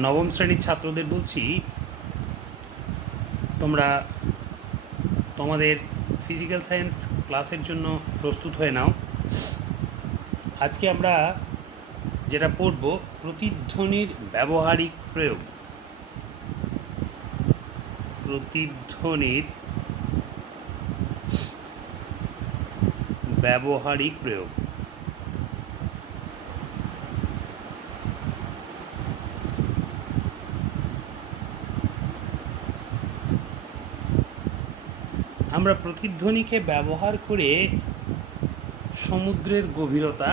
নবম শ্রেণীর ছাত্রদের বলছি, তোমরা তোমাদের ফিজিক্যাল সায়েন্স ক্লাসের জন্য প্রস্তুত হয়ে নাও। আজকে আমরা যেটা পড়ব, প্রতিধ্বনির ব্যবহারিক প্রয়োগ। প্রতিধ্বনির ব্যবহারিক প্রয়োগ। আমরা প্রতিধ্বনিকে ব্যবহার করে সমুদ্রের গভীরতা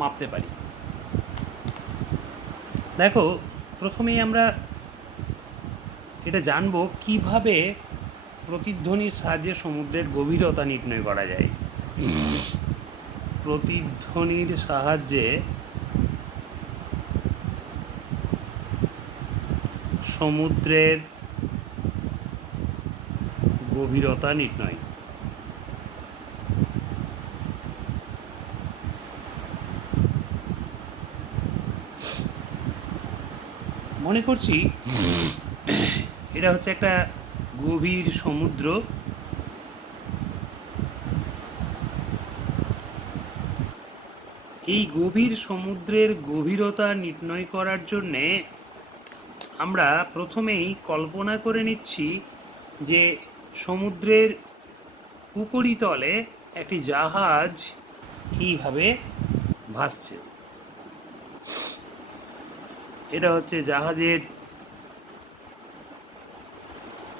মাপতে পারি। দেখো, প্রথমেই আমরা এটা জানবো কিভাবে প্রতিধ্বনির সাহায্যে সমুদ্রের গভীরতা নির্ণয় করা যায়। প্রতিধ্বনির সাহায্যে সমুদ্রের গভীরতা নির্ণয়। মনে করছি এটা হচ্ছে একটা গভীর সমুদ্র। এই গভীর সমুদ্রের গভীরতা নির্ণয় করার জন্যে আমরা প্রথমেই কল্পনা করে নিচ্ছি যে সমুদ্রের উপরিতলে একটি জাহাজ এইভাবে ভাসছে। এটা হচ্ছে জাহাজের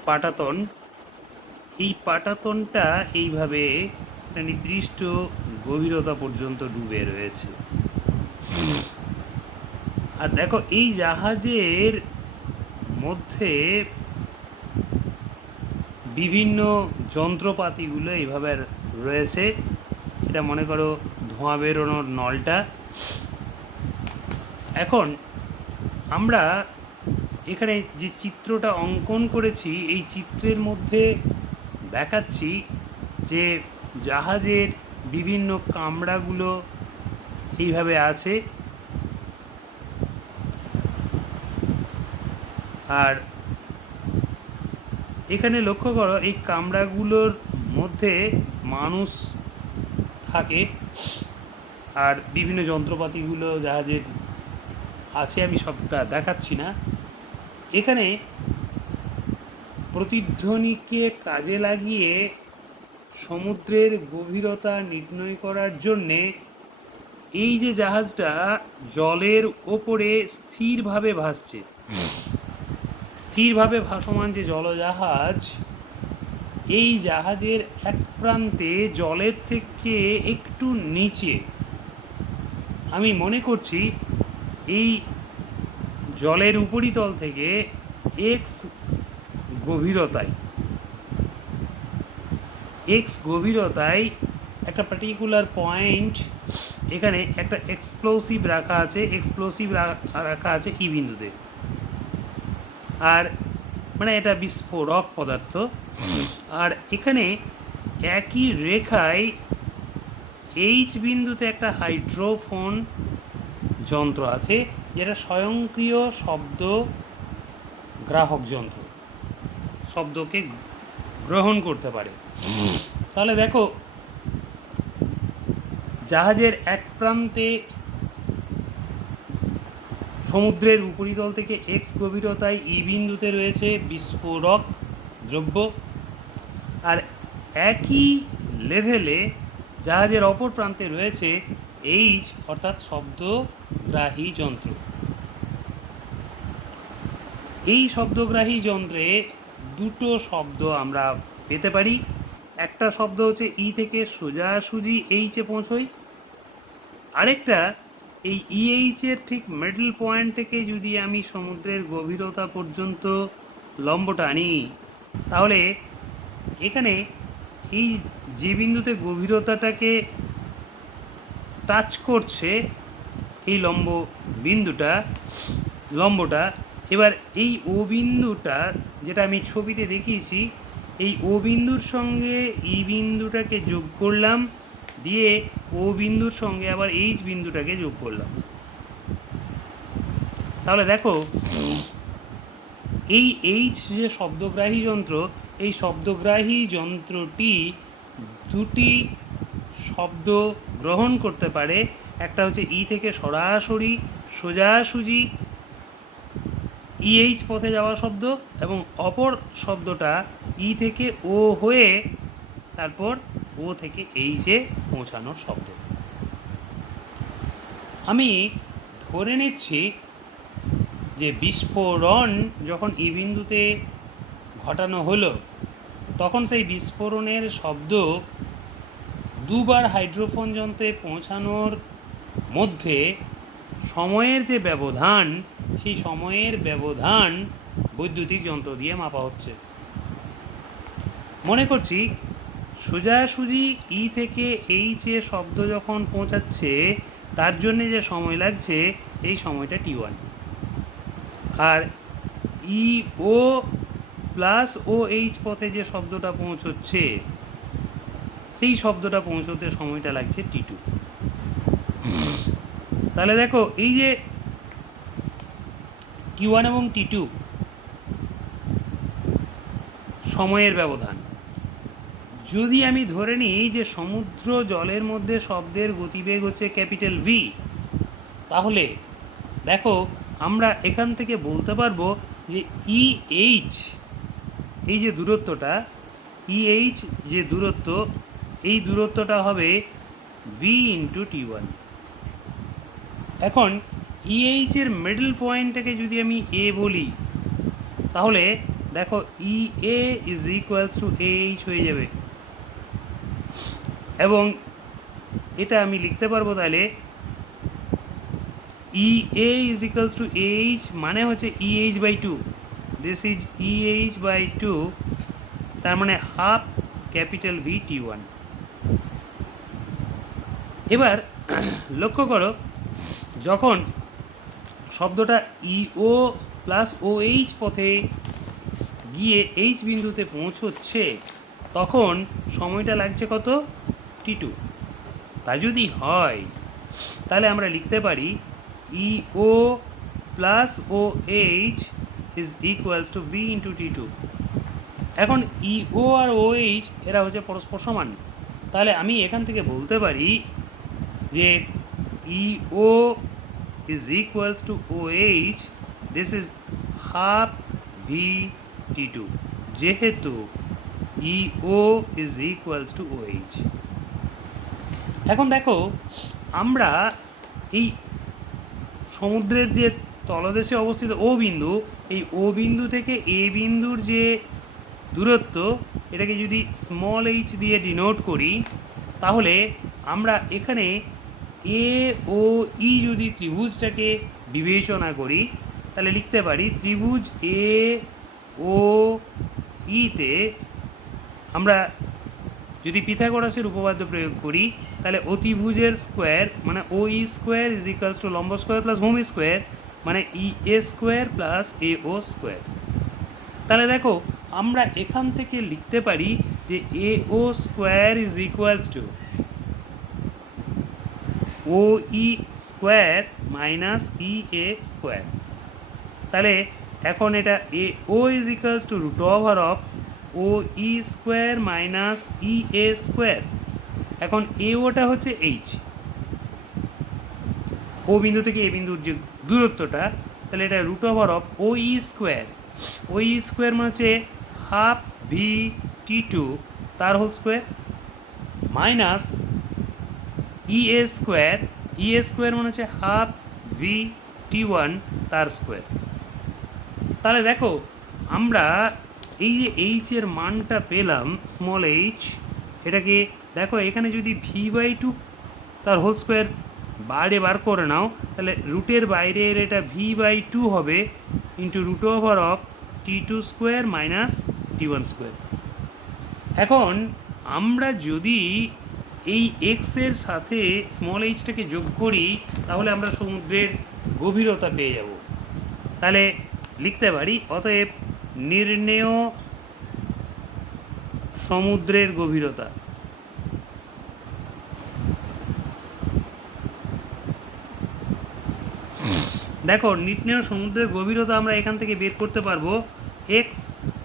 পাটাতন। এই পাটাতনটা এইভাবে একটা নির্দিষ্ট গভীরতা পর্যন্ত ডুবে রয়েছে। আর দেখো, এই জাহাজের মধ্যে বিভিন্ন যন্ত্রপাতিগুলো এইভাবে রয়েছে। এটা মনে করো ধোঁয়া বেরোনোর নলটা। এখন আমরা এখানে যে চিত্রটা অঙ্কন করেছি, এই চিত্রের মধ্যে দেখাচ্ছি যে জাহাজের বিভিন্ন কামরাগুলো এইভাবে আছে। আর এখানে লক্ষ্য করো, এই কামরাগুলোর মধ্যে মানুষ থাকে আর বিভিন্ন যন্ত্রপাতিগুলো জাহাজের আছে। আমি সবটা দেখাচ্ছি না। এখানে প্রতিধ্বনিকে কাজে লাগিয়ে সমুদ্রের গভীরতা নির্ণয় করার জন্যে এই যে জাহাজটা জলের ওপরে স্থিরভাবে ভাসছে, স্থিরভাবে ভাসমান যে জলজাহাজ, এই জাহাজের এক প্রান্তে জলের থেকে একটু নিচে, আমি মনে করছি এই জলের উপরিতল থেকে এক্স গভীরতায় একটা পার্টিকুলার পয়েন্ট, এখানে একটা এক্সপ্লোসিভ রাখা আছে ই বিন্দুতে। আর মানে এটা বিস্ফোরক পদার্থ। আর এখানে একই রেখায় এইচ বিন্দুতে একটা হাইড্রোফোন যন্ত্র আছে, যেটা স্বয়ংক্রিয় শব্দ গ্রাহক যন্ত্র, শব্দকে গ্রহণ করতে পারে। তাহলে দেখো, জাহাজের এক প্রান্তে সমুদ্রের উপরিতল থেকে এক্স গভীরতায় ই বিন্দুতে রয়েছে বিস্ফোরক দ্রব্য, আর একই লেভেলে জাহাজের অপর প্রান্তে রয়েছে এইচ অর্থাৎ শব্দগ্রাহী যন্ত্র। এই শব্দগ্রাহী যন্ত্রে দুটো শব্দ আমরা পেতে পারি। একটা শব্দ হচ্ছে ই থেকে সোজাসুজি এইচে পৌঁছই, আরেকটা এই ইএইচের ঠিক মিডল পয়েন্ট থেকে যদি আমি সমুদ্রের গভীরতা পর্যন্ত লম্বটা আনি, তাহলে এখানে এই যে বিন্দুতে গভীরতাটাকে টাচ করছে এই লম্বটা, এবার এই ও বিন্দুটা যেটা আমি ছবিতে দেখিয়েছি, এই ও বিন্দুর সঙ্গে ই বিন্দুটাকে যোগ করলাম, দিয়ে ও বিন্দুর সঙ্গে আবার এইচ বিন্দুটাকে যোগ করলাম। তাহলে দেখো এই এইচ যে শব্দগ্রাহী যন্ত্র, এই শব্দগ্রাহী যন্ত্রটি দুটি শব্দ গ্রহণ করতে পারে। একটা হচ্ছে ই থেকে সরাসরি সোজাসুজি ইএইচ পথে যাওয়া শব্দ, এবং অপর শব্দটা ই থেকে ও হয়ে তারপর ও থেকে এইচে পৌঁছানোর শব্দ। আমি ধরে নিচ্ছি যে বিস্ফোরণ যখন ই বিন্দুতে ঘটানো হলো, তখন সেই বিস্ফোরণের শব্দ দুবার হাইড্রোফোন যন্ত্রে পৌঁছানোর মধ্যে সময়ের যে ব্যবধান, সেই সময়ের ব্যবধান বৈদ্যুতিক যন্ত্র দিয়ে মাপা হচ্ছে। মনে করছি সোজাসুজি ই থেকে এইচে শব্দ যখন পৌঁছাচ্ছে তার জন্যে যে সময় লাগছে এই সময়টা T1, আর ই ও প্লাস ও এইচ পথে যে শব্দটা পৌঁছচ্ছে সেই শব্দটা পৌঁছতে সময়টা লাগছে T2। তাহলে দেখো এই যে T1 এবং T2 সময়ের ব্যবধান, যদি আমি ধরে নিই যে সমুদ্র জলের মধ্যে শব্দের গতিবেগ হচ্ছে ক্যাপিটাল ভি, তাহলে দেখো আমরা এখান থেকে বলতে পারবো যে ইএইচ এই যে দূরত্বটা, ইএইচ যে দূরত্ব, এই দূরত্বটা হবে ভি ইন্টু T1। এখন ইএইচের মিডল পয়েন্টটাকে যদি আমি এ বলি, তাহলে দেখো E A is equals to H হয়ে যাবে, এবং এটা আমি লিখতে পারবো তাহলে E A is equals to H মানে হচ্ছে E H by two, this is E H by two, তার মানে হাফ ক্যাপিটাল ভি T1। এবার লক্ষ্য করো যখন শব্দটা ইও প্লাস ও এইচ পথে গিয়ে এইচ বিন্দুতে পৌঁছচ্ছে তখন সময়টা লাগছে কত? T2। তা যদি হয় তাহলে আমরা লিখতে পারি E O plus O H is equals to V into T2। এখন ইও আর ও এইচ এরা হচ্ছে পরস্পর সমান, তাহলে আমি এখান থেকে বলতে পারি যে E O is equals to O H, this is half V T2, যেহেতু E O is equals to O H. এখন দেখো আমরা এই সমুদ্রের যে তলদেশে অবস্থিত ও বিন্দু, এই ও বিন্দু থেকে এ বিন্দুর যে দূরত্ব, এটাকে যদি স্মল এইচ দিয়ে ডিনোট করি, তাহলে আমরা এখানে এ ও ই যদি ত্রিভুজটাকে বিবেচনা করি তাহলে লিখতে পারি ত্রিভুজ এ ও ইতে আমরা যদি পিথাগোরাসের উপপাদ্য প্রয়োগ করি তাহলে অতিভুজের স্কোয়ার মানে O E square is equals to লম্ব স্কোয়ার প্লাস ভূমি স্কোয়ার মানে E A square plus A O square. তাহলে দেখো আমরা এখান থেকে লিখতে পারি যে A O square is equals to O E square minus E A square. তাহলে এখন এটা A O is equals to root over of O E square minus E A square. এখন এ ওটা হচ্ছে এইচ, ও বিন্দু থেকে এ বিন্দুর যে দূরত্বটা, তাহলে এটা root over of O E square, O E square মানে হচ্ছে হাফ ভি T2 তার whole square minus E A square, E A square মানে হচ্ছে হাফ ভি T1 তার স্কোয়ার। তাহলে দেখো আমরা এই যে এইচের মানটা পেলাম স্মল এইচ, এটাকে দেখো এখানে যদি ভি বাই টু তার হোল স্কোয়ার বাইরে বার করে নাও, তাহলে রুটের বাইরের এটা ভি বাই টু হবে into root over of T2 square minus T1 square. এখন আমরা যদি এই এক্সের সাথে স্মল এইচটাকে যোগ করি তাহলে আমরা সমুদ্রের গভীরতা পেয়ে যাব। তাহলে লিখতে পারি অতএব নির্ণেয় সমুদ্রের গভীরতা। দেখো নির্ণেয় সমুদ্রের গভীরতা আমরা এখান থেকে বের করতে পারবো X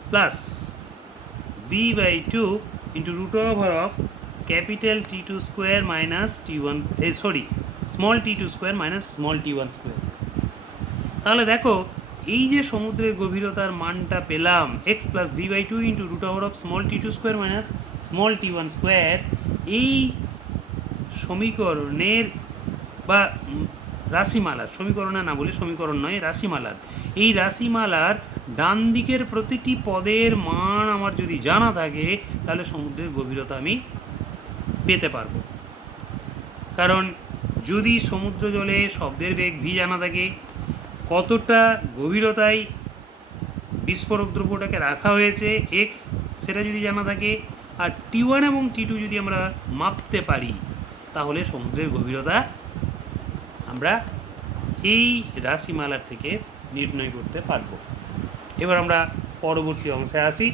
plus B by two into root over of capital T two square minus T one small T two square minus small T one square. তাহলে দেখো এই যে সমুদ্রের গভীরতার মানটা পেলাম X plus V by two into root over of small T two square minus small T one square, এই সমীকরণের বা রাশিমালার, সমীকরণে না বলে সমীকরণ নয়, রাশিমালার, এই রাশিমালার ডান দিকের প্রতিটি পদের মান আমার যদি জানা থাকে তাহলে সমুদ্রের গভীরতা আমি পেতে পারবো। কারণ যদি সমুদ্র জলে শব্দের বেগ ভি জানা থাকে, কতটা গভীরতায় বিস্ফোরক দ্রব্যটাকে রাখা হয়েছে এক্স সেটা যদি জানা থাকে, আর টি ওয়ান এবং টি টু যদি আমরা মাপতে পারি তাহলে সমুদ্রের গভীরতা আমরা এই রাশিমালার থেকে নির্ণয় করতে পারবো। এবার আমরা পরবর্তী অংশে আসি।